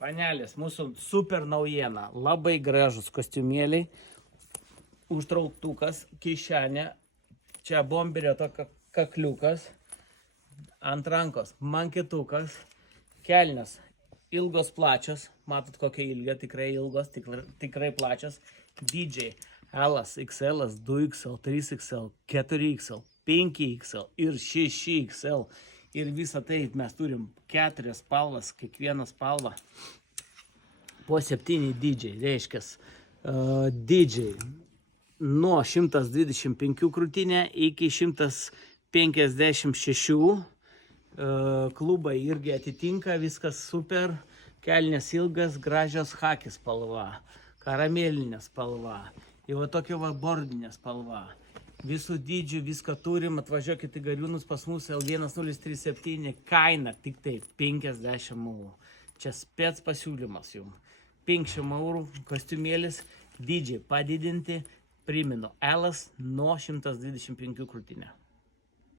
Panelės, mūsų super naujiena. Labai gražus kostiumėliai. Užtrauktukas, kišenė. Čia bomberio tokia kakliukas. Ant rankos manketukas. Kelnes ilgos plačios. Matot kokia ilgia, tikrai ilgos, tikrai plačios. Dydžiai L, XL, 2XL, 3XL, 4XL, 5XL ir 6XL. Ir visą tai mes turim 4 spalvas, kiekvieną spalvą po 7 dydžiai. Reiškia, dydžiai nuo 125 krūtinę iki 156. Klubai irgi atitinka, viskas super. Kelnės ilgas, gražios chaki spalva, karamelinė spalva. Ir va tokia va bordinė spalva. Visų dydžių, viską turim, atvažiuokit į Gariūnus pas mus L1037, kaina tik tai 50 eurų. Čia spec pasiūlymas jums. 50 eurų kostiumėlis, dydžiai padidinti, primenu, L nuo 125 krūtinę.